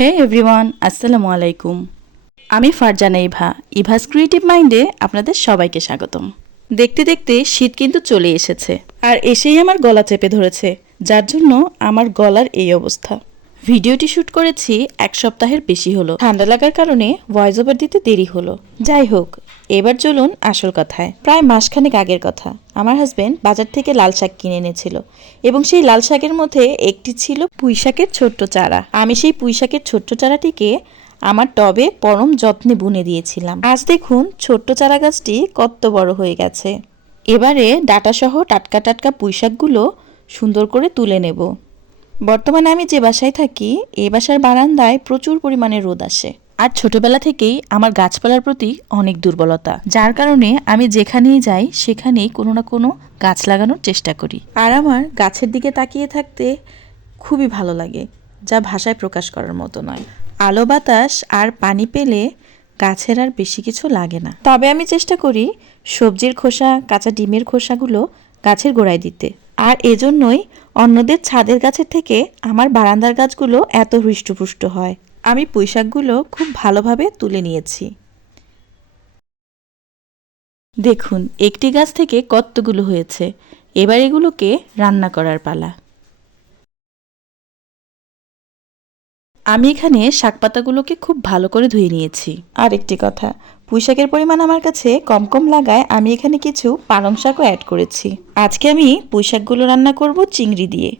হে everyone, আসসালামু আলাইকুম। আমি ফারজানা ইভাস ক্রিয়েটিভ মাইন্ডে আপনাদের সবাইকে স্বাগতম। দেখতে দেখতে শীত কিন্তু চলে এসেছে, আর এসেই আমার গলা চেপে ধরেছে, যার জন্য আমার গলার এই অবস্থা। ভিডিওটি শ্যুট করেছি 1 সপ্তাহের বেশি হলো। ঠান্ডা লাগার কারণে ভয়েস ওভার দিতে দেরি হলো। যাই হোক, এবার চলুন আসল কথায়। প্রায় মাসখানেক আগের কথা, আমার হাজবেন্ড বাজার থেকে লাল শাক কিনে এনেছিল এবং সেই লাল শাকের মধ্যে একটি ছিল পুঁইশাকের ছোট্ট চারা। আমি সেই পুঁইশাকের ছোট্ট চারাটিকে আমার টবে পরম যত্নে বুনে দিয়েছিলাম। আজ দেখুন ছোট্ট চারা গাছটি কত বড় হয়ে গেছে। এবারে ডাঁটাসহ টাটকা টাটকা পুঁইশাকগুলো সুন্দর করে তুলে নেব। বর্তমানে আমি যে বাসায় থাকি, এই বাসার বারান্দায় প্রচুর পরিমাণে রোদ আসে। আর ছোটবেলা থেকেই আমার গাছপালার প্রতি অনেক দুর্বলতা, যার কারণে আমি যেখানেই যাই সেখানেই কোনো না কোনো গাছ লাগানোর চেষ্টা করি। আর আমার গাছের দিকে তাকিয়ে থাকতে খুবই ভালো লাগে, যা ভাষায় প্রকাশ করার মতো নয়। আলো বাতাস আর পানি পেলে গাছের আর বেশি কিছু লাগে না। তবে আমি চেষ্টা করি সবজির খোসা, কাঁচা ডিমের খোসাগুলো গাছের গোড়ায় দিতে। আর এজন্যই অন্যদের ছাদের গাছের থেকে আমার বারান্দার গাছগুলো এত হৃষ্টপুষ্ট হয়। আমি পুঁইশাকগুলো খুব ভালোভাবে তুলে নিয়েছি। দেখুন একটি গাছ থেকে কতগুলো হয়েছে। এবার এগুলোকে রান্না করার পালা। আমি এখানে শাকপাতাগুলোকে খুব ভালো করে ধুয়ে নিয়েছি। আর একটি কথা, পুঁইশাকের পরিমাণ আমার কাছে কম কম লাগায় আমি এখানে কিছু পালং শাকও অ্যাড করেছি। আজকে আমি পুঁইশাকগুলো রান্না করব চিংড়ি দিয়ে।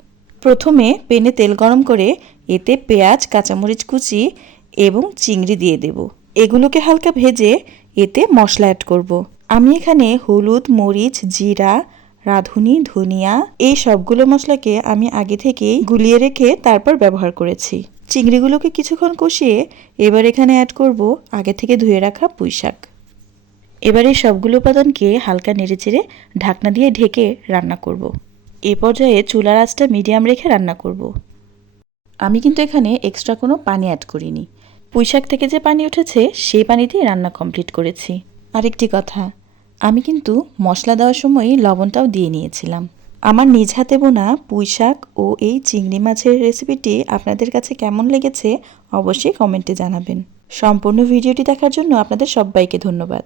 প্রথমে প্যানে তেল গরম করে এতে পেঁয়াজ, কাঁচামরিচ কুচি এবং চিংড়ি দিয়ে দেব। এগুলোকে হালকা ভেজে এতে মশলা অ্যাড করব। আমি এখানে হলুদ, মরিচ, জিরা, রাঁধুনি, ধনিয়া এই সবগুলো মশলাকে আমি আগে থেকেই গুলিয়ে রেখে তারপর ব্যবহার করেছি। চিংড়িগুলোকে কিছুক্ষণ কষিয়ে এবার এখানে অ্যাড করব আগে থেকে ধুয়ে রাখা পুঁইশাক। এবার এই সবগুলো উপাদানকে হালকা নেড়েচেড়ে ঢাকনা দিয়ে ঢেকে রান্না করব। এ পর্যায়ে চুলার আঁচটা মিডিয়াম রেখে রান্না করব। আমি কিন্তু এখানে এক্সট্রা কোনো পানি অ্যাড করিনি। পুঁইশাক থেকে যে পানি উঠেছে সেই পানি দিয়ে রান্না কমপ্লিট করেছি। আরেকটি কথা, আমি কিন্তু মশলা দেওয়ার সময়ই লবণটাও দিয়ে নিয়েছিলাম। আমার নিজ হাতে বোনা পুঁইশাক ও এই চিংড়ি মাছের রেসিপিটি আপনাদের কাছে কেমন লেগেছে অবশ্যই কমেন্টে জানাবেন। সম্পূর্ণ ভিডিওটি দেখার জন্য আপনাদের সবাইকে ধন্যবাদ।